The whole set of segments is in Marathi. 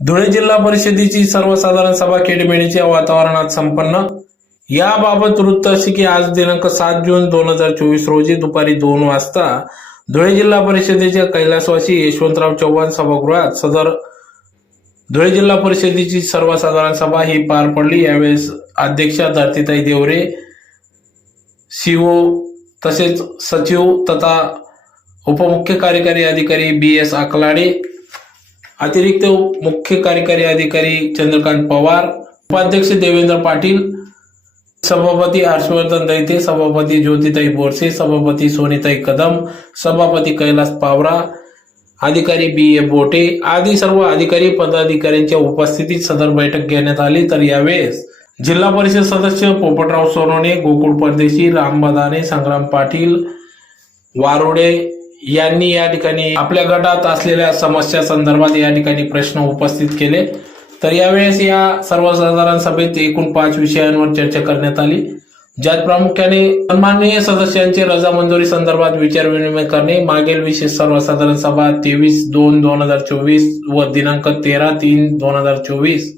धुळे जिल्हा परिषदेची सर्वसाधारण सभा खेडमेडीच्या वातावरणात संपन्न. याबाबत वृत्त असे की आज दिनांक सात जून दोन हजार चोवीस रोजी दुपारी दोन वाजता धुळे जिल्हा परिषदेच्या कैलासवासी यशवंतराव चव्हाण सभागृहात सदर धुळे जिल्हा परिषदेची सर्वसाधारण सभा ही पार पडली. यावेळेस अध्यक्षा धरतीताई देवरे सीओ तसेच सचिव तथा उपमुख्य कार्यकारी अधिकारी बी एस आकलाडे अतिरिक्त मुख्य कार्यकारी अधिकारी चंद्रकांत पवार उपाध्यक्ष देवेंद्र पाटील सभापती हर्षवर्धन दैते सभापती ज्योतिताई बोरसे सभापती सोनीताई कदम सभापती कैलास पावरा अधिकारी बी ए बोटे आदी सर्व अधिकारी पदाधिकाऱ्यांच्या उपस्थितीत सदर बैठक घेण्यात आली. तर यावेळेस जिल्हा परिषद सदस्य पोपटराव सोनवणे गोकुळ परदेशी राम बदाने संग्राम पाटील वारोडे यांनी या ठिकाणी आपल्या गटात असलेल्या समस्या संदर्भात या ठिकाणी प्रश्न उपस्थित केले. तर यावेळेस या सर्वसाधारण सभेत एकूण पाच विषयांवर चर्चा करण्यात आली. ज्यात प्रामुख्याने सन्माननीय सदस्यांची रजा मंजुरी संदर्भात विचारविनिमय करणे मागील विशेष सर्वसाधारण सभा तेवीस दोन दोन हजार चोवीस व दिनांक तेरा तीन दोन हजार चोवीस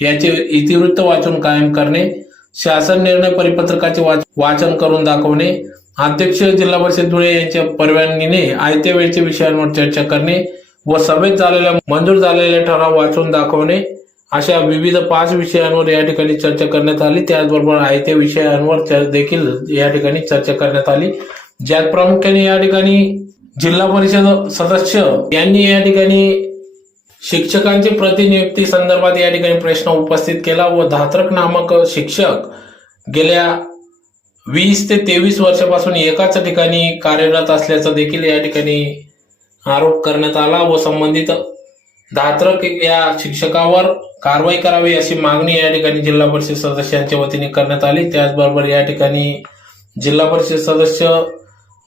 याचे इतिवृत्त वाचून कायम करणे शासन निर्णय परिपत्रकाचे वाचन करून दाखवणे अध्यक्ष जिल्हा परिषद धुळे यांच्या परवानगीने आयत्या वेळच्या विषयांवर चर्चा करणे व सभेत झालेल्या मंजूर झालेले ठराव वाचून दाखवणे अशा विविध पाच विषयांवर या ठिकाणी चर्चा करण्यात आली. त्याचबरोबर आयत्या विषयांवर देखील या ठिकाणी चर्चा करण्यात आली. ज्यात प्रामुख्याने या ठिकाणी जिल्हा परिषद सदस्य यांनी या ठिकाणी शिक्षकांची प्रतिनियुक्ती संदर्भात या ठिकाणी प्रश्न उपस्थित केला व धात्रक नामक शिक्षक गेल्या वीस ते तेवीस वर्षापासून एकाच ठिकाणी कार्यरत असल्याचा देखील या ठिकाणी आरोप करण्यात आला व संबंधित धात्रक या शिक्षकावर कारवाई करावी अशी मागणी या ठिकाणी जिल्हा परिषद सदस्यांच्या वतीने करण्यात आली. त्याचबरोबर या ठिकाणी जिल्हा परिषद सदस्य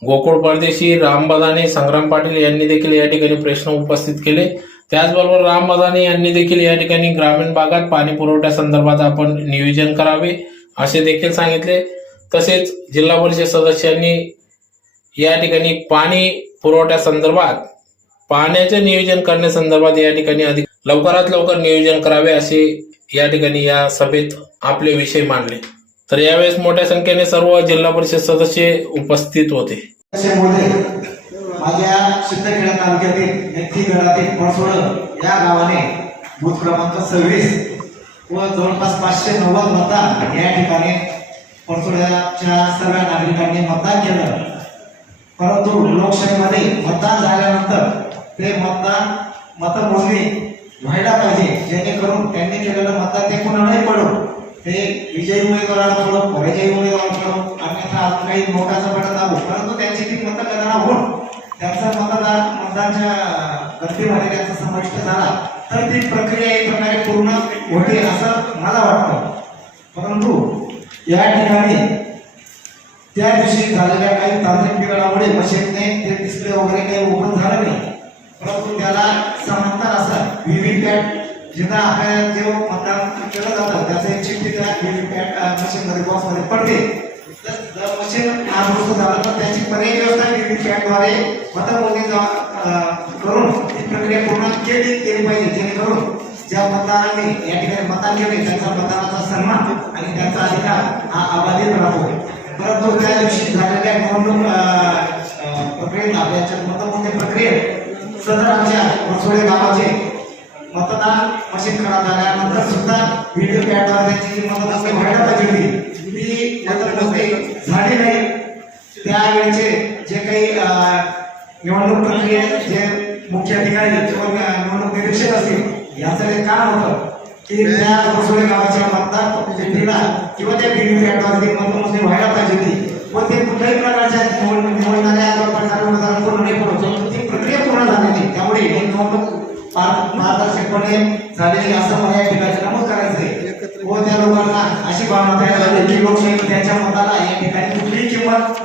गोकुळ परदेशी राम बदाने संग्राम पाटील यांनी देखील या ठिकाणी प्रश्न उपस्थित केले. त्याचबरोबर राम बदाने यांनी देखील या ठिकाणी ग्रामीण भागात पाणी पुरवठ्या संदर्भात आपण नियोजन करावे असे देखील सांगितले. तसेच जिल्हा परिषद सदस्यांनी या ठिकाणी पाणी पुरवठ्या संदर्भात पाण्याचे नियोजन करण्यासंदर्भात या ठिकाणी अधिक लवकरात लवकर नियोजन करावे असे या ठिकाणी या सभेत आपले विषय मांडले. तर यावेळेस मोठ्या संख्येने सर्व जिल्हा परिषद सदस्य उपस्थित होते. माझ्या सिद्धखेडा तालुक्यातील नेत्री गडातील पळसोड या गावाने बूथ क्रमांक सव्वीस व जवळपास पाचशे नव्वद मतदान या ठिकाणी पळसोड्याच्या सर्व नागरिकांनी मतदान केलं. परंतु लोकशाहीमध्ये मतदान झाल्यानंतर ते मतदान मतमोजणी व्हायला पाहिजे जेणेकरून त्यांनी केलेलं मतदान ते कुणालाही पडो. ते विजयी उमेदवाराला पडो पराजयी उमेदवाराला पडो अन्यथा अजून काही मोठाचा पडत आहो परंतु त्यांची ती मतगणना होऊन त्यांचा मतदान मतदानच्या गर्दीमध्ये त्यांचा समाविष्ट झाला. तर ती प्रक्रिया एक प्रकारे पूर्ण होते असं मला वाटतं. परंतु या ठिकाणी त्या दिवशी झालेल्या काही तांत्रिक बिघाडामुळे मशीनने ते डिस्प्ले वगैरे काही ओपन झालं नाही. परंतु त्याला समांतर असा व्हीव्हीपॅट जिथं आपल्या जे मतदान केलं जातं त्याचं एक चिठ्ठी त्या व्हीव्हीपॅट मशीनमध्ये बॉक्समध्ये पडते. तर मशीन नादुरुस्त झालं तर त्याची पर्यायी व्यवस्था व्हीव्हीपॅटद्वारे मतमोजणी करून ही प्रक्रिया पूर्ण केली केली पाहिजे जेणेकरून ज्या मतदारांनी या ठिकाणी मतदान केले त्यांचा मतदानाचा सन्मान आणि त्यांचा अधिकार हा अबाधित राहतो परंतु त्या दिवशी झालेल्या निवडणूक प्रक्रियेत आपल्या मतमोजणी प्रक्रियेत सदर आमच्या मसोळे गावाचे मतदान मशीन करण्यात आल्यानंतर सुद्धा व्हिडिओ पॅडवर त्यांची जी मतदान व्हायला पाहिजे होती ती मतदान झाली नाही. त्यावेळेचे जे काही निवडणूक प्रक्रियेत जे मुख्य अधिकारी किंवा निवडणूक निरीक्षक असतील याचं काय काम होतं की त्या वसोडे गावाच्या मतदार चिठ्ठीला किंवा त्या व्हिडिओ मतमोजणी व्हायला पाहिजे होती. व ते कुठल्याही प्रकारच्या निवडणाऱ्या प्रकार पूर्ण नाही ती प्रक्रिया पूर्ण झाली नाही. त्यामुळे ही निवडणूक पारदर्शकपणे झालेली असं मला या ठिकाणी नमूद करायचंय. व त्या लोकांना अशी भावना तयार झाली की लोकशाही त्यांच्या मताला या ठिकाणी कुठलीही किंमत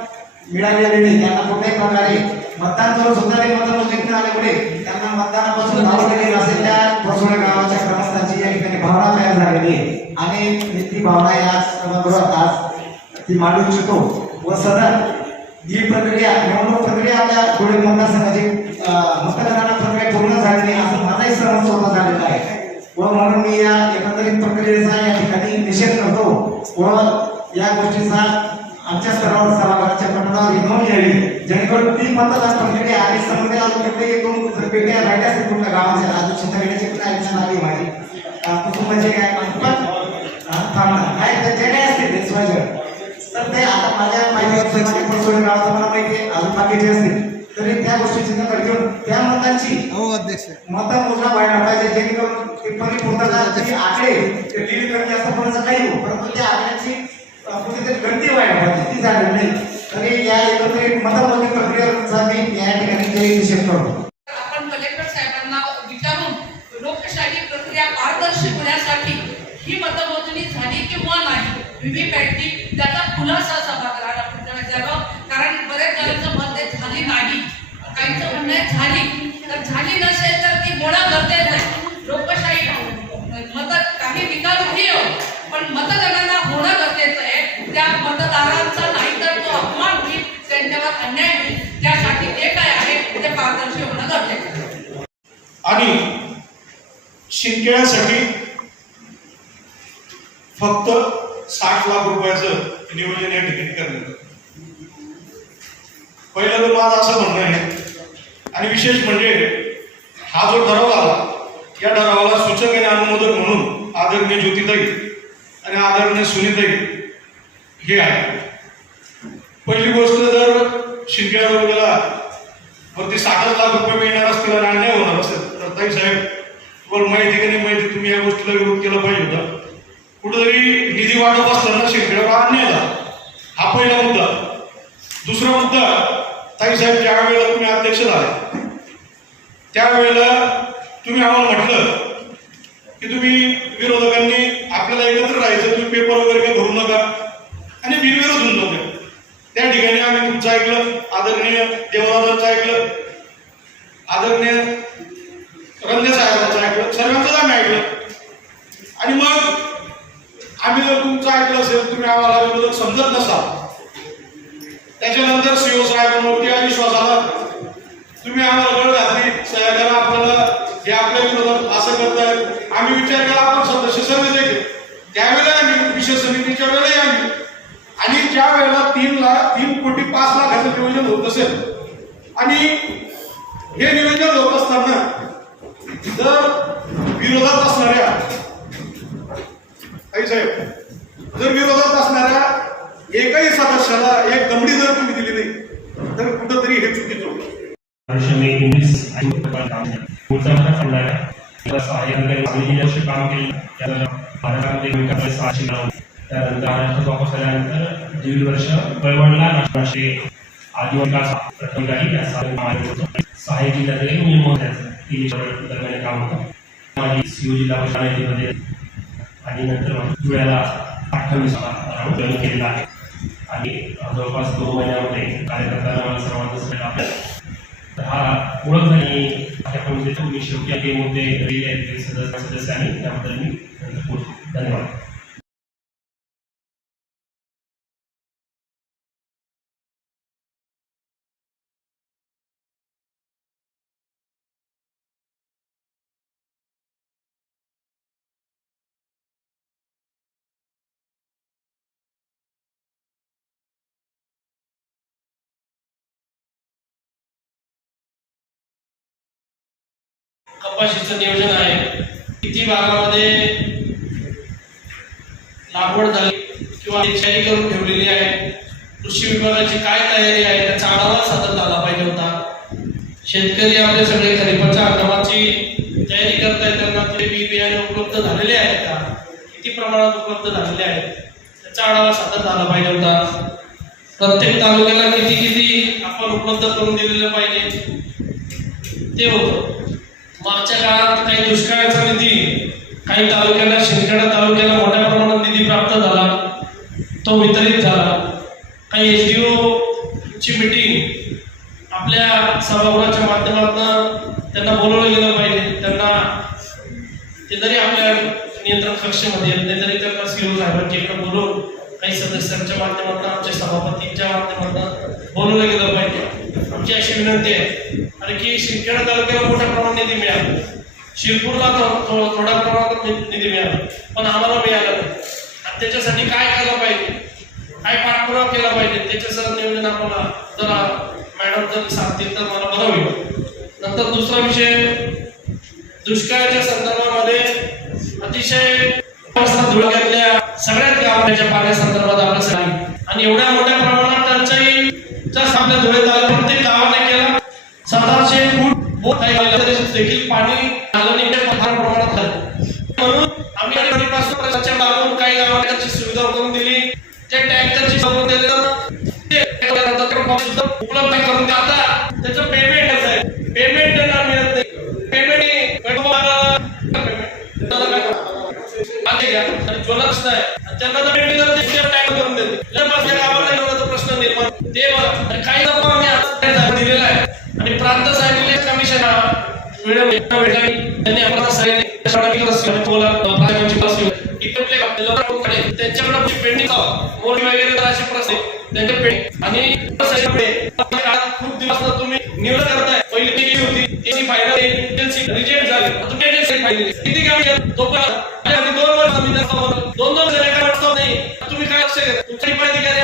मिळालेली नाही. त्यांना कुठल्याही प्रकारे मतदान करून सुद्धा ते मतमोजणी आल्यामुळे त्यांना मतदानापासून नाव केलेली असेल त्या बसोडे गावाच्या ग्रामस्थांची या ठिकाणी भावना तयार झालेली आहे. आणि ती भावना या सभागृहात आज ती मांडू इच्छितो. व सदर ही प्रक्रिया निवडणूक प्रक्रिया आपल्या पुढे मतदारसंघाची अं, मतदानाला प्रक्रिया पूर्ण झालेली नाही असं माझाही सर्व स्वतः झालेला आहे. व म्हणून मी या एकंदरीत प्रक्रियेचा या ठिकाणी निषेध करतो. व या गोष्टीचा आमच्या स्तरावर सभागृहाच्या पटलावर नोंद घ्यावी जेणेकरून ती मतदान प्रक्रिया आणि समजा तालुक्यातले एक दोन पेट्या राहिल्या असतील कुठल्या गावाच्या राजू घेण्याची पण ऐकण्यात आली माझी? कुटुंबाचे काय पण थांबणार काय जे काय असतील ते स्वयं तर ते आता माझ्या माहिती परसोडी गावाचं मला माहिती आहे अजून बाकीचे असतील तरी त्या गोष्टीची नकल घेऊन त्या मतांची हो अध्यक्ष. मतं मोजणं व्हायला पाहिजे जेणेकरून ती परिपूर्णता जी आकडे ते लीड कमी जास्त कोणाचं काही हो परंतु त्या आकड्याची कुठेतरी गणती व्हायला पाहिजे. ती झाली नाही. तरी या एकत्रित मतमोजणी प्रक्रियेचा मी या ठिकाणी ते निषेध करतो आपण कलेक्टर साहेबांना विचारून लोकशाही प्रक्रिया पारदर्शी होण्यासाठी ही मतमोजणी झाली किंवा नाही व्हीव्हीपॅटची त्याचा खुलासा सभागृहाला आपण द्यावा कारण बरेच जणांचं मत आहे झाली नाही. काहींचं म्हणणं आहे झाली. तर झाली नसेल तर ती होणं गरजेचं लोकशाही मत काही निकाल घेऊ हो. पण मतदारांना होणं गरजेचं आहे. त्या मतदारांचा नाही तर तो अपमान होईल त्यांच्यावर अन्याय होईल. त्यासाठी जे काय आहे ते पारदर्शी होणं गरजेचं आणि शिंकेण्यासाठी फक्त साठ लाख रुपयाचं नियोजन या ठिकाणी करण्यात पहिलं तर माझं असं म्हणणं आहे आणि विशेष म्हणजे हा जो ठराव आला या ठरावाला सूचक आणि अनुमोदक म्हणून आदरणीय ज्योतिताई आणि आदरणीय सुनीताई हे आहे पहिली गोष्ट जर शिंकेळ्या तालुक्याला वरती साठच लाख रुपये मिळणार असतील आणि अन्याय होणार असेल तर ताई साहेब तुम्हाला माहिती की नाही माहिती? तुम्ही या गोष्टीला विरोध केला पाहिजे होता. कुठेतरी निधी वाढत असताना शेतकऱ्यावर अन्याय झाला. हा पहिला मुद्दा. दुसरा मुद्दा ताई साहेब ज्या वेळेला तुम्ही अध्यक्ष झाले त्यावेळेला तुम्ही आम्हाला म्हटलं की तुम्ही विरोधकांनी आपल्याला एकत्र राहायचं तुम्ही पेपर वगैरे काही भरू नका आणि बिनविरोध होऊन जाऊ त्या ठिकाणी आम्ही तुमचं ऐकलं आदरणीय देवराजांचं ऐकलं आदरणीय रंगे साहेबांचं ऐकलं सर्वांचंच आम्ही ऐकलं. आणि मग आम्ही जर तुमचं ऐकलं असेल तुम्ही आम्हाला विरोधक समजत नसाल त्याच्यानंतर सीओ साहेब मोठी अविश्वास आला. तुम्ही आम्हाला गळ घातली. सह्याद्याला आपल्याला हे आपल्या विरोधात असं करतायत आम्ही विचार केला आपण सदस्य समिती देखील त्यावेळेला आम्ही विशेष समितीच्या वेळेला आम्ही. आणि ज्या वेळेला तीन लाख तीन कोटी पाच लाखाचं नियोजन होत असेल आणि हे नियोजन होत असताना जर विरोधात असणाऱ्या आई साहेब जर विरोधात असणाऱ्या एकही सदस्याला एक दमडी जर तुम्ही दिली नाही तर कुठंतरी हे चुकीचं होतं. आणि वर्ष त्यानंतर महाराष्ट्रात वापस आल्यानंतर दीड वर्ष कळवणला राष्ट्रीय आदिवासी विकास प्रकल्पाही या होतो सहाय्य दरम्यान काम होतं. माझी सीओ जिल्हा आणि नंतर धुळ्याला अठ्ठावीस राऊंड जॉईन केलेला आहे. आणि जवळपास दोन महिन्यामध्ये कार्यकर्त्यांना सर्वांचा सगळं आपल्या तर हा ओळख आणि आपण जे शेवटी मुद्दे सदस्य सदस्यांनी त्याबद्दल मी नंतर बोलतो. धन्यवाद. कपाशीचं नियोजन आहे. किती भागामध्ये लागवड झाली किंवा तयारी करून ठेवलेली आहे? कृषी विभागाची काय तयारी आहे? त्याचा आढावा सादर झाला पाहिजे होता. शेतकरी आपले सगळे खरीपाच्या आढावाची तयारी करतायत त्यांना ते बी बियाणे उपलब्ध झालेले आहेत का? किती प्रमाणात उपलब्ध झालेले आहेत? त्याचा आढावा सादर झाला पाहिजे होता. प्रत्येक तालुक्याला किती किती आपण उपलब्ध करून दिलेलं पाहिजे? ते होतं. मागच्या काळात काही दुष्काळाचा निधी काही तालुक्याला शिंदखेडा तालुक्याला मोठ्या प्रमाणात निधी प्राप्त झाला. तो वितरित झाला. काही एस डी ओची मिटिंग आपल्या सभागृहाच्या माध्यमातून त्यांना बोलवलं गेलं पाहिजे. त्यांना ते जरी आपल्या नियंत्रण कक्षामध्ये ते जरी तरी त्यांना ओ साहेबांच्या इकडे बोलवून काही सदस्यांच्या माध्यमातून आमच्या सभापतींच्या माध्यमातून बोलवलं गेलं पाहिजे. आमची अशी विनंती आहे. आणि की शिंदखेडा तालुक्याला मोठ्या प्रमाणात निधी मिळाला. शिरपूरला थोड्या प्रमाणात निधी मिळाला. पण आम्हाला मिळाला नाही. आणि त्याच्यासाठी काय केलं पाहिजे? काय पाठपुरावा केला पाहिजे? त्याच्यासह नियोजन आम्हाला जरा मॅडम जर सांगतील तर मला बरं होईल नंतर दुसरा विषय दुष्काळाच्या संदर्भामध्ये अतिशय धुळक्यातल्या सगळ्यात गावाच्या पाण्यासंदर्भात आपल्या आणि एवढ्या मोठ्या प्रमाणात टंचाईचा आपल्या धुळे तालुक्यात सहाशे फूट बोट देखील पाणी प्रमाणात म्हणून आम्ही आधीपासून काही गावांची सुविधा करून दिली. जे टँकरची करून दिली सुद्धा उपलब्ध करून द्या आता त्याचं पेमेंट आहे पेमेंट त्यांना मिळत नाही. पेमेंट ज्वलक्ष नाही त्यांना जर पेमेंट जर करून देते जर माझ्या गावाला एवढा प्रश्न निर्माण ते काही लोक आम्ही आता दिलेला आहे. आणि प्रांत साहेब कमिशन त्यांनी त्यांच्याकडे पेंडिंग वगैरे असे प्रश्न पेंडिंग आणि खूप दिवस तुम्ही निवड करताय. पहिली ती होती. ती फायनल एजन्सी रिजेक्ट झाली. तुम्ही एजन्सी फायनल किती काम तोपर्यंत दोन वर्ष दोन दोन जण नाही. तुम्ही काय लक्ष घेता तुमच्या अधिकारी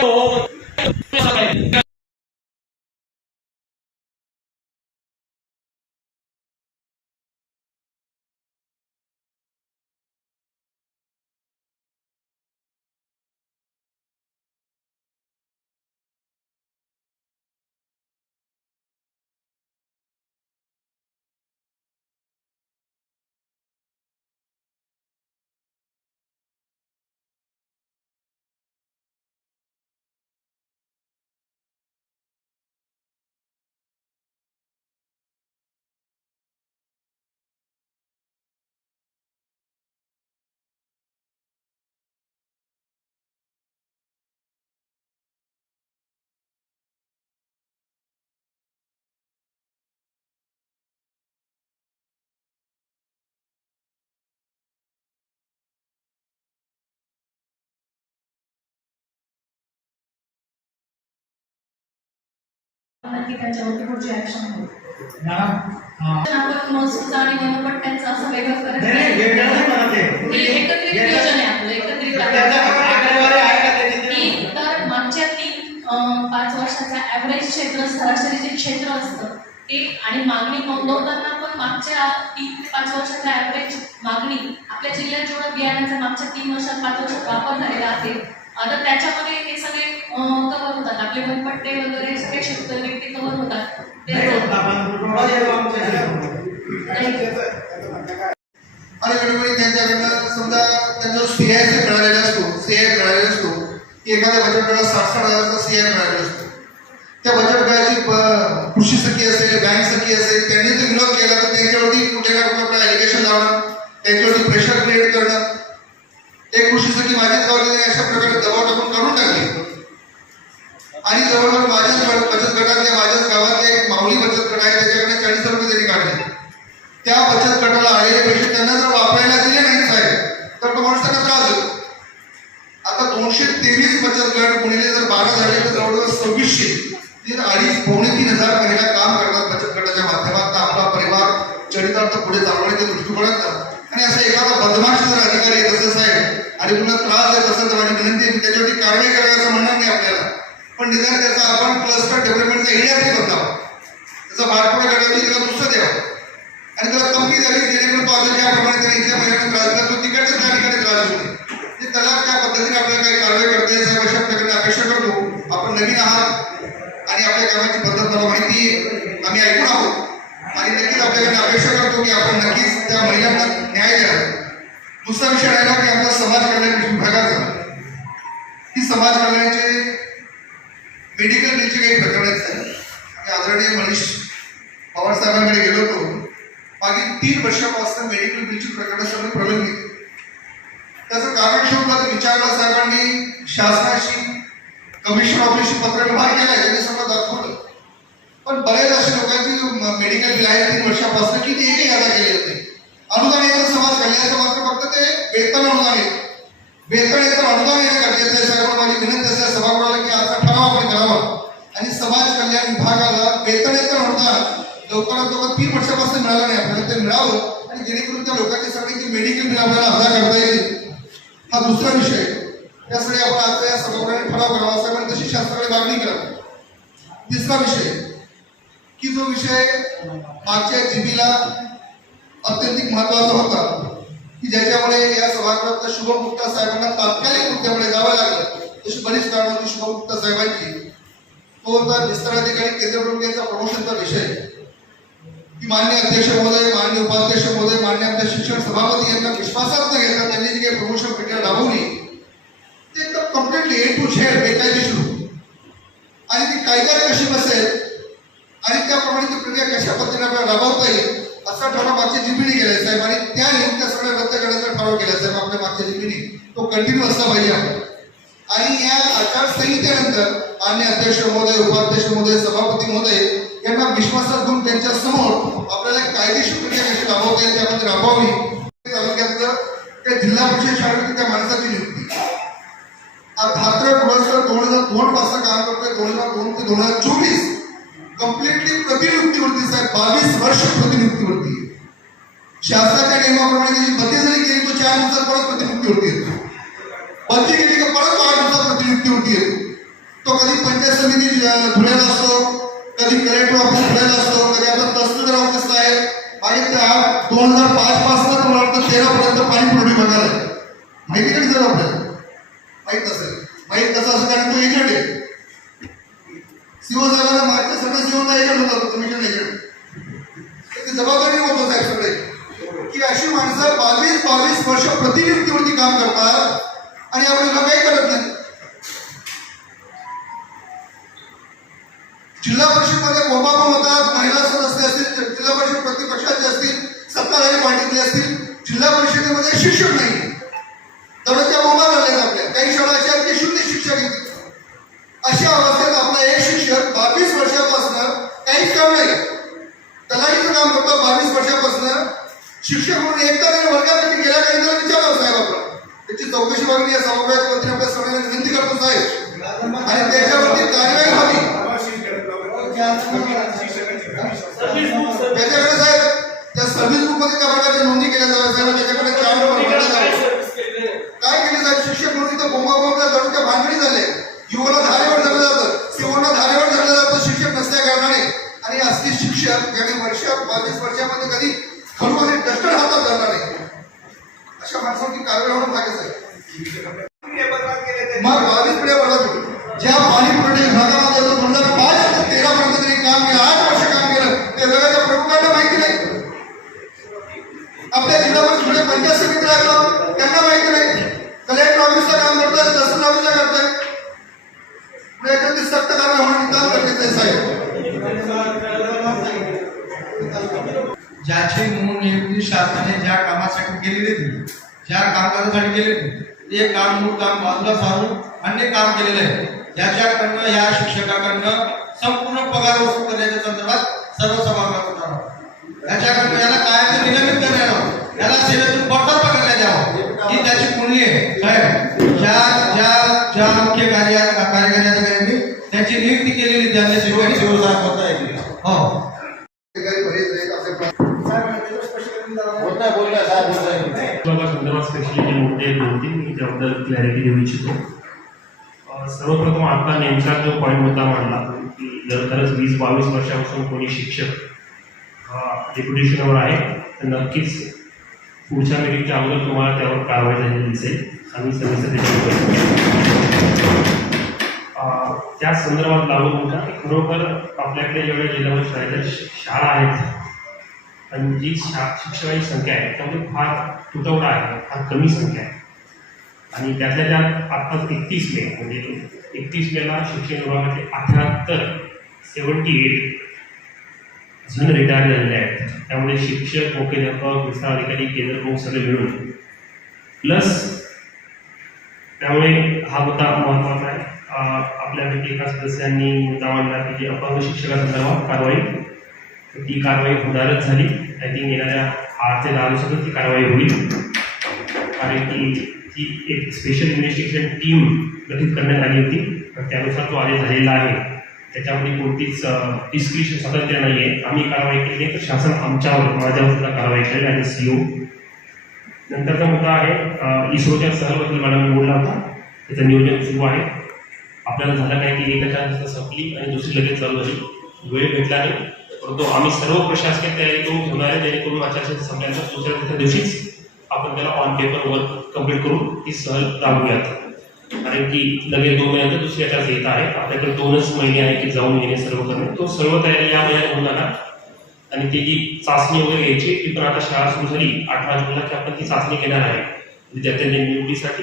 नक्की त्याच्यावरती पुढची ऍक्शन होईल. आपण महसूलचं आणि वनपट्ट्यांचं असं वेगळं करत नाही एकत्रित नियोजन आहे आपलं तर मागच्या तीन पाच वर्षाचा क्षेत्र सरासरी जे क्षेत्र असतं ते आणि मागणी नोंदवताना पण मागच्या तीन ते पाच वर्षाचा ऍव्हरेज मागणी आपल्या जिल्ह्यात जेवढं बियाण्याचा मागच्या तीन वर्षात पाच वर्षात वापर झालेला आहे आता त्याच्यामध्ये हे सगळे कव्हर होतात. आपले वनपट्टे वगैरे सगळे शेतकरी व्यक्ती कव्हर होतात. ते. आणि त्यांच्याकडनं समजा त्यांचा सीआय मिळालेला असतो सीआय मिळालेला असतो की एखाद्या बचत गटाला साठ साठ हजारचा सीआय मिळालेला असतो. त्या बचत गटाची कृषी सखी असेल बँक सखी असेल त्यांनी जर विरोध केला तर त्यांच्यावरती कुठल्या ना आपलं ॲलिगेशन लावणं त्यांच्यावरती प्रेशर क्रिएट करणं एक गोष्टीसाठी माझ्याच गावात अशा प्रकारे दबाव टाकून काढून टाकली. आणि जवळजवळ माझ्याच बचत गटातल्या माझ्याच गावातल्या एक माऊली बचत गट आहे त्याच्याकडे चाळीस रुपये त्यांनी काढले. त्या बचत गटाला आलेले पैसे त्यांना जर वापरायला दिले नाही साहेब तर तो माणूस त्यांना त्रास देतो. आता दोनशे तेवीस बचत गट गुणिले जर बारा झाले तर जवळजवळ सव्वीसशे म्हणजे अडीच पावणे तीन हजार महिला काम करतात बचत गटाच्या माध्यमातून आपला परिवार चरितार्थ पुढे चालवण्याच्या दृष्टिकोनात आणि असं एखादा बदमाश जर अधिकारी येत असेल साहेब आणि पुन्हा त्रास देत असेल तर माझी विनंती आहे त्याच्यावरती कारवाई करावी असं म्हणणार नाही आपल्याला. पण निदान त्याचा आपण क्लस्टर डेव्हलपमेंटचा एरिया तरी बदलावा त्याचा बारकोड काढावी त्याला दुसरं द्यावं. आणि त्याला कमी द्यावी जेणेकरून तो आता ज्याप्रमाणे त्याने इथल्या महिन्यात त्रास दिला तो तिकडच्या त्या ठिकाणी त्रास देऊ म्हणजे त्याला त्या पद्धतीने आपल्याला काही कारवाई करता येईल साहेब अशा प्रकारे अपेक्षा करतो. आपण नवीन आहात आणि आपल्या कामाची पद्धत मला माहिती आहे आम्ही ऐकून आहोत. आणि नक्कीच आपल्याकडे अपेक्षा करतो की आपण नक्कीच त्या महिलांना न्याय द्या दुसरा विषय राहिला की आपला समाज कल्याण विभागाचा. की समाज कल्याणाचे मेडिकल बिलचे काही प्रकरण आहेत आदरणीय मनीष पवारसाहेबांकडे गेलो होतो. मागील तीन वर्षापासून मेडिकल बिलची प्रकरण सगळं प्रलंबित आहेत. त्याचं कारण शोधलं तर विचारला साहेबांनी. शासनाशी कमिशन ऑफिसशी पत्रव्यवहार केला त्यांनी सगळं दाखवलं. पण बरेच असे लोकांची मेडिकल बिल आहे तीन वर्षापासून की ते एकही अदा केले होते अनुदान येतं समाज कल्याणाचं मात्र फक्त ते वेतन अनुदान येत. वेतन येतं अनुदान येणं गरजेचं आहे. साहेब माझी विनंती असेल सभागृहाला की आजचा ठराव आपण करावा. आणि समाज कल्याण विभागाला वेतन येतं अनुदान लवकरात लवकर तीन वर्षापासून मिळालं नाही. आपल्याला ते मिळावं आणि जेणेकरून त्या लोकांची सगळ्यांची मेडिकल बिल आपल्याला अदा करता येईल हा दुसरा विषय. त्यासाठी आपण आता या सभागृहाने ठराव करावा. कारण तशी शासनाकडे मागणी करावी. तिसरा विषय. की जो विषय मागच्या जीबीला अत्यंतिक महत्त्वाचा होता की ज्याच्यामुळे या सभागृहात शुभम गुप्ता साहेबांना तात्कालिक मुद्द्यामुळे जावं लागलं. तशी बरीच कारण होती शुभम गुप्ता साहेबांची. तो होता विस्ताराधिकारी केंद्र प्रमुखांचा प्रमोशनचा विषय. की मान्य अध्यक्ष महोदय मान्य उपाध्यक्ष महोदय मान्य आमच्या शिक्षण सभापती यांना विश्वासात न घेता त्यांनी जी काही प्रमोशन प्रक्रिया राबवली ते एकदम कम्प्लिटली ए टू झेड बेकायदेशीर आणि ती कायद्यात कशी बसेल आणि त्याप्रमाणे ती प्रक्रिया कशा पद्धतीने आपल्याला राबवता येईल असा ठराव मागच्या जीपीने केलाय साहेब. आणि त्या त्या सगळ्या रद्द करण्याचा ठराव केला साहेब आपल्या मागच्या जीपीने तो कंटिन्यू असला पाहिजे आणि या आचारसंहितेनंतर मान्य अध्यक्ष महोदय उपाध्यक्ष महोदय सभापती महोदय यांना विश्वासात घेऊन त्यांच्यासमोर आपल्याला एक कायदेशीर प्रक्रिया कशी राबवता येईल त्यामध्ये राबवावी. तालुक्यातलं त्या जिल्हा परिषद शाळेमध्ये त्या माणसाची नियुक्ती. धात्र दोन हजार दोन पासून काम करतोय दोन हजार दोन ते दोन हजार चोवीस. कम्प्लिटली प्रतिनियुक्तीवरती साहेब. बावीस वर्ष प्रतिनियुक्तीवरती. शासनाच्या नियमाप्रमाणे त्याची बदली जरी केली तो चार दिवसात परत प्रतिनियुक्तीवरती येतो. बदली केली का परत बारा दिवसात प्रतिनियुक्तीवरती येतो. तो कधी पंचायत समिती धुळ्याला असतो कधी कलेक्टर ऑफिस धुळ्याला असतो कधी आता तहसीलदार ऑफिसला आहे. आणि त्या दोन हजार पाच पासून मला वाटतं तेरा पर्यंत पाणी पुरवठी बघायला आहे. माहिती कधी जर आपल्याला? माहीत नसेल. माहीत कसं असं कारण तो एजंट आहे. सीओ याच्याकडनं याला काय ते निलंबित करण्यात यावं याला सेवेतून बडतर्फ करण्यात यावं. ही त्याची कुंडली आहे. साहेब ज्या ज्या ज्या मुख्य कार्य कार्यकारी अधिकाऱ्यांनी त्यांची नियुक्ती केलेली त्यांनी हो. संदर्भात स्पेशली जे मुद्दे आहेत दोन तीन मी त्याबद्दल क्लॅरिटी देऊ इच्छितो. सर्वप्रथम आता नेमका जो पॉईंट होता मांडला की जर खरंच वीस बावीस वर्षापासून कोणी शिक्षक हा डेप्युटेशनवर आहे. तर नक्कीच पुढच्या मिटिंगच्या अगोदर तुम्हाला त्यावर कारवाई झालेली दिसेल. आम्ही सदस्य त्या संदर्भात लागू होता खरोखर आपल्याकडे जेवढ्या जिल्ह्यामध्ये शाळेच्या शाळा आहेत. आणि जी शा शिक्षकाची संख्या आहे त्यामध्ये फार तुटवडा आहे. फार कमी संख्या आहे. आणि त्यातल्या त्यात आत्ताच एकतीस मे म्हणजे एकतीस मेला शिक्षण विभागाचे अठ्याहत्तर सेवन्टी एट जण रिटायर झालेले आहेत. त्यामुळे शिक्षक मुख्याध्यापक विस्तार अधिकारी केंद्र प्रमुख सगळे मिळून. प्लस त्यामुळे हा मुद्दा महत्त्वाचा आहे. आपल्यापैकी एका सदस्यांनी मुद्दा मांडला की जे अपंग शिक्षकासंदर्भात कारवाई ती कारवाई होणारच झाली. आय थिंक येणाऱ्या आठ ते दहा दिवसातच ती कारवाई होईल. कारण की ती एक स्पेशल इन्व्हेस्टिगेशन टीम गठीत करण्यात आली होती. तर त्यानुसार तो आदेश झालेला आहे. त्याच्यामध्ये कोणतीच डिस्क्रिप्शन स्वातंत्र्य नाही आहे आम्ही कारवाई केली आहे तर शासन आमच्यावर माझ्यावर सुद्धा कारवाई करेल आणि अ सीओ. नंतरचा मुद्दा आहे इस्रोच्या सहलबद्दल मॅडम बोलला होता. त्याचं नियोजन सुरू आहे. आपल्याला झालं काय की एकाच्या संपली आणि दुसरी लगेच चालू झाली. वेळ भेटला नाही. परंतु आम्ही सर्व प्रशासकीय तयारी करून ठेवणार आहे जेणेकरून आचारसंहिता संपल्यानंतर दुसऱ्या दिवशीच आपण त्याला ऑन पेपर वर्क कंप्लीट करून ती सहल राबवूयात. कारण की लगेच दोन महिन्यानंतर दुसरी येत आहे. आपल्याकडे दोनच महिने आहे की जाऊन येणे सर्व करणे. तो सर्व तयारी या महिन्यात होऊन जाणार. आणि ती जी चाचणी वगैरे घ्यायची ती पण आता शाळा सुरू झाली. अठरा जूनला की आपण ती चाचणी घेणार आहे विद्यार्थ्यांच्या निवडीसाठी.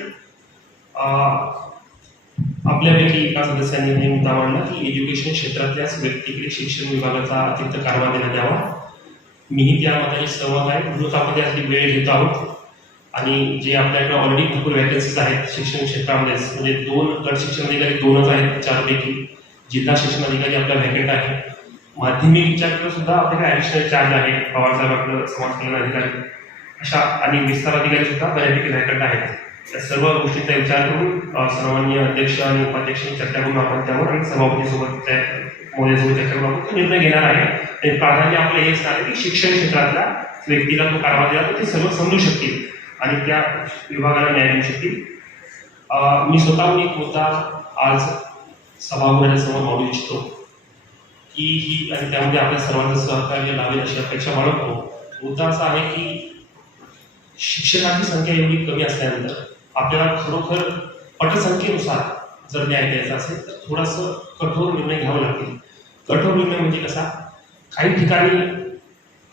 आपल्यापैकी एका सदस्यांनी हे मुद्दा मांडला की एज्युकेशन क्षेत्रातल्याच व्यक्तीकडे शिक्षण विभागाचा अतिरिक्त कारवा देण्यात यावा. मीही त्या मताने सहमत आहे. म्हणूनच आपण त्यासाठी वेळ घेत आहोत. आणि जे आपल्याकडे ऑलरेडी भरपूर वॅकन्सीज आहेत शिक्षण क्षेत्रामध्ये म्हणजे दोन गट शिक्षण अधिकारी दोनच आहेत चारपैकी जिल्हा शिक्षण अधिकारी आपल्या व्हॅकेंट आहे. माध्यमिकच्याकडे सुद्धा आपल्याकडे ॲडिशनल चार्ज आहे पवारसाहेब आपलं समाज कल्याण अधिकारी. अशा आणि विस्तार अधिकारी सुद्धा बऱ्यापैकी व्हॅकंट आहेत. त्या सर्व गोष्टींचा विचार करून सर्वांनी अध्यक्ष आणि उपाध्यक्षांनी चर्चा करून आपण त्यावर आणि सभापतीसोबत त्या मोदीसोबत चर्चा करून आपण निर्णय घेणार आहे. आणि प्राधान्य आपलं हेच आहे की शिक्षण क्षेत्रातल्या व्यक्तीला तो कारभार दिला तर ते सर्व समजू शकतील. आणि त्या विभागाला न्याय देऊ शकतील. मी स्वतःहून एक मुद्दा आज सभागृहासमोर मांडू इच्छितो की ही आणि त्यामध्ये आपल्या सर्वांचं सहकार्य लावेल अशी अपेक्षा बाळगतो. मुद्दा असा आहे की शिक्षकांची संख्या एवढी कमी असल्यानंतर आपल्याला खरोखर पटसंख्येनुसार जर न्याय द्यायचा असेल तर थोडासा कठोर निर्णय घ्यावा लागतील. कठोर निर्णय म्हणजे कसा? काही ठिकाणी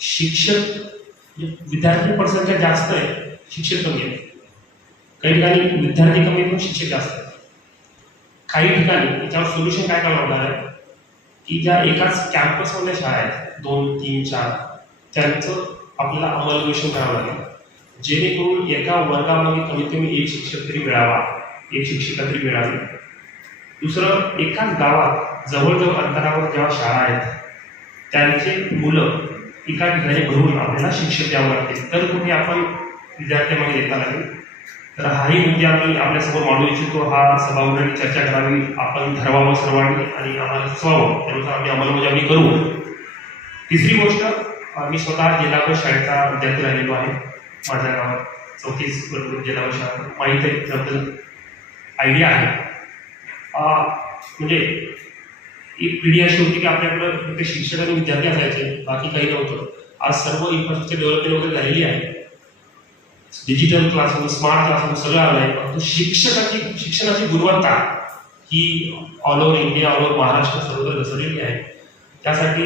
शिक्षक म्हणजे विद्यार्थी पटसंख्या जास्त आहे शिक्षक कमी आहेत. काही ठिकाणी विद्यार्थी कमी पण शिक्षक जास्त आहेत. काही ठिकाणी त्याच्यावर सोल्युशन काय करावं लागणार आहे? की ज्या एकाच कॅम्पसमध्ये शाळा आहेत दोन तीन चार त्यांचं आपल्याला अंमलबजावणी करावं लागेल. जेणेकरून एका वर्गामध्ये कमीत कमी एक शिक्षक तरी मिळावा एक शिक्षिका तरी मिळावी. दुसरं एकाच गावात जवळजवळ अंतरावर जेव्हा शाळा आहेत त्यांचे मुलं एका ठिकाणी भरून आपल्याला शिक्षक द्यावं लागते तर कुठे आपण विद्यार्थ्यांमध्ये येता लागेल तर हाही मुद्दे आम्ही आपल्यासमोर मांडू इच्छितो. हा सभागृहाने चर्चा करावी आपण ठरवावं सर्वांनी आणि आम्हाला सुचवावं. त्यानुसार आम्ही अंमलबजावणी करू. तिसरी गोष्ट मी स्वतः जिल्हा परिषद शाळेचा विद्यार्थी राहिलेलो आहे. माझ्या गावात चौतीस जिल्हा परिषद शाळा. माहीत आहे त्याबद्दल आयडिया आहे. म्हणजे एक पिढी अशी होती की आपल्याकडं फक्त शिक्षक आणि विद्यार्थी असायचे बाकी काही नव्हतं. आज सर्व इन्फ्रास्ट्रक्चर डेव्हलपमेंट वगैरे झालेली आहे. डिजिटल क्लासरूम स्मार्ट क्लासरूम सगळं आलं आहे परंतु शिक्षकाची शिक्षणाची गुणवत्ता ही all over India all over Maharashtra सर्वत्र घसरलेली आहे. त्यासाठी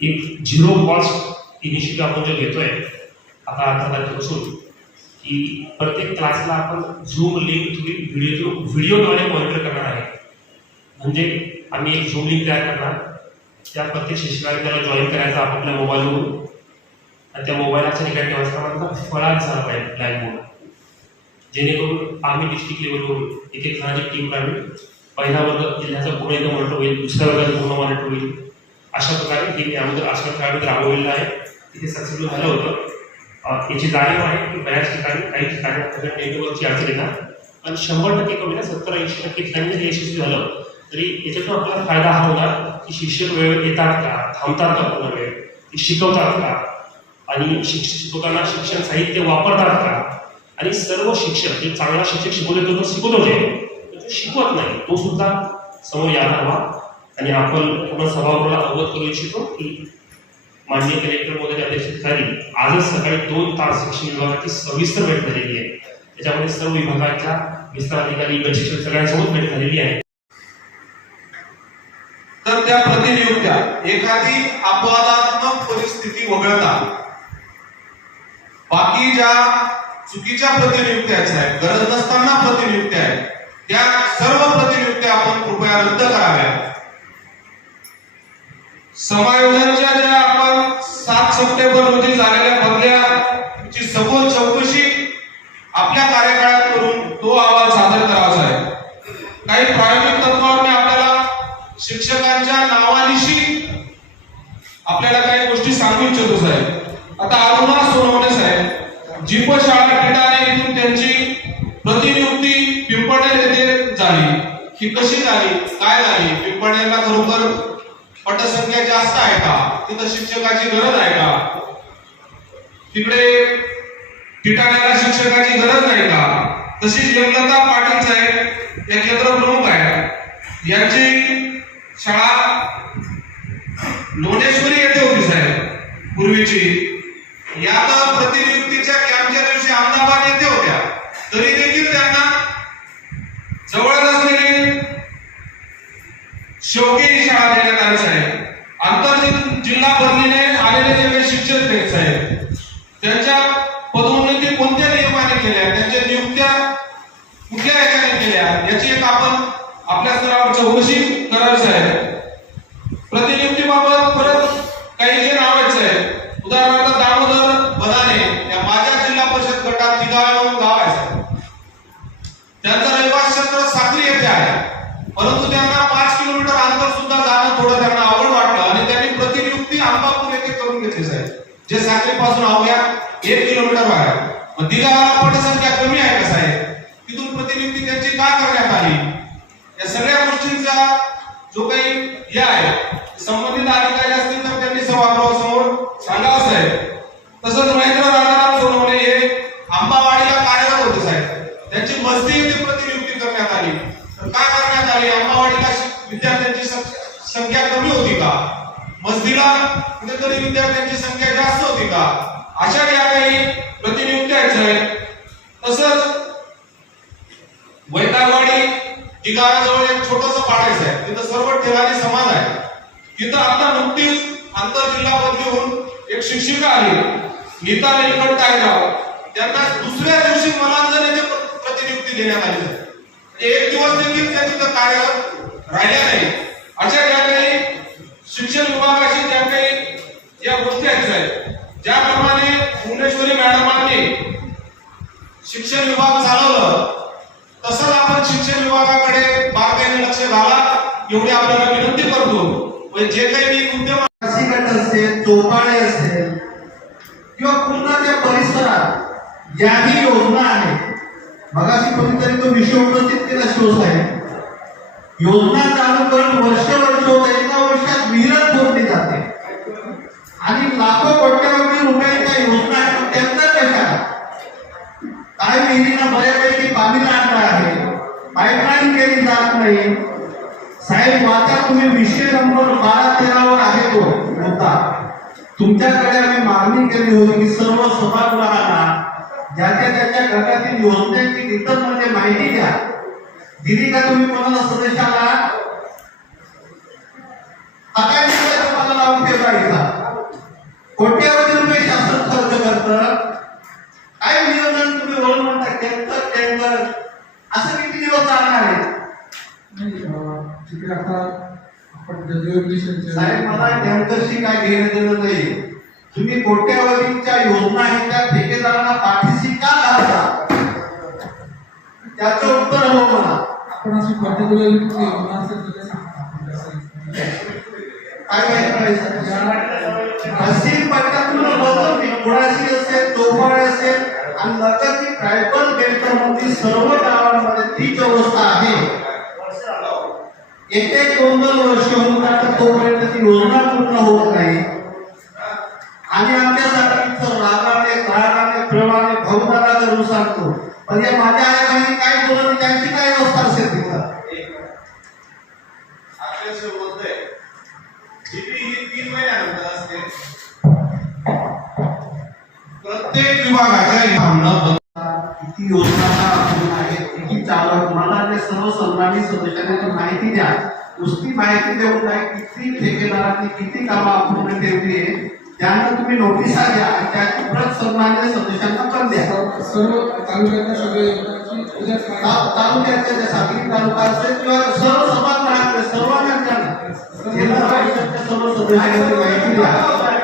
एक झिरो कॉस्ट इनिशिएटिव्ह आपण जो घेतोय आता अठरा तारखेपासून की प्रत्येक क्लासला आपण झूम लिंक थ्रू व्हिडिओ व्हिडिओद्वारे मॉनिटर करणार आहे. म्हणजे आम्ही एक झूम लिंक तयार करणार. त्या प्रत्येक शिक्षकाने त्याला जॉईन करायचा आपल्या मोबाईलवरून आणि त्या मोबाईलच्या ठिकाणी ठेवायचा त्याचा फळा झाला पाहिजे ब्लॅक बोर्ड जेणेकरून आम्ही डिस्ट्रिक्ट लेवलवर एक एक जणांची टीम काढली पहिला वर्ग जिल्ह्याचा पूर्ण एकदा मॉनिटर होईल दुसऱ्या वर्गाचा पूर्ण मॉनिटर होईल. अशा प्रकारे हे मी अगोदर आश्रम खेळाडू राबवलेलं आहे. तिथे सक्सेसफुल झालं होतं. याची जाणीव आहे की बऱ्याच ठिकाणी काही ठिकाणी आपल्याला नेटवर्कची अडचण येणार पण शंभर टक्के कमी ना सत्तर ऐंशी टक्के ठिकाणी जरी यशस्वी झालं तरी याच्यातून आपल्याला फायदा हा होणार की शिक्षक वेळेवर येतात का थांबतात का पूर्ण वेळ शिकवतात का आणि शिक्षक शिकवताना शिक्षण साहित्य वापरतात का? आणि सर्व शिक्षक जे चांगला शिक्षक शिकवले तो शिकवतोय तो शिकवत नाही. तो सुद्धा समोर यायला हवा. आणि आपण पूर्ण सभागृहाला अवगत करू इच्छितो की माननीय कलेक्टर मोदीच्या अध्यक्षतेखाली आजच सकाळी दोन तास शिक्षण विभागाची सविस्तर भेट झालेली आहे. त्याच्यामध्ये सर्व विभागाच्या विस्तार अधिकारी गट शिक्षक सगळ्यांसोबत भेट झालेली आहे. तर त्या प्रतिनियुक्त्या एखादी अपवादात्मक परिस्थिती वगळता बाकी ज्या चुकीच्या प्रतिनियुक्त्या आहेत गरज नसताना प्रतिनियुक्त्या आहेत त्या सर्व प्रतिनियुक्त्या आपण कृपया रद्द कराव्या समायोजनच्या ज्या आपण सात सप्टेंबर रोजी झालेल्या बदल्याची सखोल चौकशी आपल्या कार्यकाळात करून तो अहवाल सादर करायचा आहे. काही प्रायोगिक तत्वावर मी आपल्याला शिक्षकांच्या नावानिशी आपल्याला काही गोष्टी सांगू इच्छितो साहेब. आता अरुणा सोनवणे साहेब जीप शाळा ठिकाणे इथून त्यांची प्रतिनियुक्ती पिंपळनेर येथे झाली. ही कशी झाली? काय झाली? पिंपळनेरला खरोखर पटसंख्या जास्त आहे का? तिथं शिक्षकाची गरज आहे का? तिकडे ठिकाणाला शिक्षकाची गरज नाही का? तशीच हेमलता पाटील साहेब या केंद्र प्रमुख आहे यांची शाळा लोणेश्वरी येथे होती साहेब पूर्वीची. या तर प्रतिनियुक्तीच्या कॅम्पच्या दिवशी अहमदाबाद येथे होत्या. तरी देखील त्यांना जवळच असलेले शेवटी शाळा देण्यात आली साहेब. आंतर जिल्हा बदलीने आलेले जे शिक्षक आहेत साहेब त्यांच्या पदोन्नती कोणत्या नियमाने केल्या? त्यांच्या नियुक्त्या कुठल्या याच्याने केल्या? याची एक आपण आपल्या स्तरावर चौकशी करावी साहेब प्रतिनियुक्तीबाबत परत काही जे नाव आहेत साहेब उदाहरणार्थ दामोदर बदाने या माझ्या जिल्हा परिषद गटात तिगाव म्हणून गाव आहे साहेब त्यांचं रहिवास क्षेत्र साक्री येथे आहे परंतु त्यांना पाच किलोमीटर अंतर सुद्धा जाणं थोडं त्यांना आवड वाटलं आणि त्यांनी प्रतिनियुक्ती अंबापूर येथे करून घेतली साहेब जे साक्री पासून अवघ्या एक किलोमीटर आहे मग दिगावाला पटसंख्या कमी आहे का साहेब? तिथून प्रतिनियुक्ती त्यांची का करण्यात आली? या सगळ्या गोष्टींचा जो काही हे आहे संबंधित अधिकारी असतील तर त्यांनी सभागृहासमोर सांगावं साहेब तसंच महेंद्र राजाराम सोनवणे हे आंबावाडीला कार्यरत होते साहेब त्यांची मस्ती येथे प्रतिनियुक्ती करण्यात आली तर काय करण्यात आली? आंबावाडीला विद्यार्थ्यांची संख्या कमी होती का? मस्तीला कुठेतरी विद्यार्थ्यांची संख्या जास्त होती का? अशा या काही प्रतिनियुक्त्या आहेत तसंच वैतागवाडी ठिकाणाजवळ एक छोटस पाडायचं आहे तिथं सर्व ठिकाणी समाज आहे. तिथं आता नुकतीच आंतर जिल्हा बदली होऊन एक शिक्षिका आली. नीता निलकंठ टायगाव त्यांना दुसऱ्या दिवशी मलांजन प्र- प्रतिनियुक्ती देण्यात आली आहे. एक दिवस देखील त्या तिथं कार्यरत राहिल्या नाही. अशा ज्या काही शिक्षण विभागाशी ज्या काही या गोष्टी आहेत ज्याप्रमाणे भुवनेश्वरी मॅडमांनी शिक्षण विभाग चालवलं तसंच आपण शिक्षण विभागाकडे बारकाईने लक्ष घाला एवढी आपल्याला विनंती करतो. म्हणजे जे काही मी मुद्दे असते असेल चोपाळे असेल किंवा पूर्ण त्या परिसरात ज्याही योजना आहेत मगाशी कोणीतरी तो विषय उपस्थित केला शिवसाहेब. योजना चालू करून वर्ष वर्ष होत एका वर्षात विहिरच भरली जाते. आणि लाखो कोट्यावधी रुपयांच्या योजना त्यांना कशा काय विहिरीला बऱ्यापैकी पाणी लागणार आहे? पाईपलाईन केली जात नाही. साहेब वाचा तुम्ही विषय नंबर बारा तेरावर आहे तो होता तुमच्याकडे आम्ही मागणी केली होती की सर्व सभागृहांना ज्याच्या त्याच्या गटातील योजनेची डिटेलमध्ये माहिती द्या दिली का तुम्ही कोणाला सदस्याला निर्णय तुम्हाला लावून इथं कोट्यावधी रुपये शासन खर्च करतं. काय नियोजन तुम्ही वरून म्हणता टँकर टँकर. असं किती दिवस चालणार आहे? साहेब मला टँकरशी काय घेणं देणं नाही. तुम्ही कोट्यावधीच्या योजना आहेत त्या ठेकेदारांना पाठीशी का घालता? त्याचं उत्तर हो मला आपण अशी पर्टिक्युलरली योजना असेल तर काय काय करायचं तहसील पट्ट्यातून बदल कुणाशी असेल चौपाळे असेल आणि ट्रायबल सर्व गावांमध्ये तीच अवस्था आहे. एक एक दोन दोन वर्ष होऊन जातात तोपर्यंत ती योजना पूर्ण होत नाही. आणि आमच्यासाठी इथं रागाने रागाने प्रेमाने भावनाला करून सांगतो. पण हे माझ्या आई काय बोलत त्यांची काय अवस्था असेल तिथं? बोलतोय जीपी ही तीन महिन्यानंतर असते. प्रत्येक विभागाच्या इथं किती योजना आहेत किती चालक मला ते सर्व सन्मानित सदस्यांनी माहिती द्या. नुसती माहिती देऊन काय किती ठेकेदारांनी किती कामं आपण ठेवली आहे त्यांना तुम्ही नोटिसा आणि त्याची प्रत सन्मान्य सदस्यांना पण द्या. सर्व तालुक्यातल्या सगळ्या योजनांची उद्या ता- तालुक्याच्या ज्या सागरी तालुका असेल किंवा सर्व सभागृहातल्या सर्वांना द्या ना. जिल्हा परिषदच्या सर्व सदस्यांना माहिती द्या.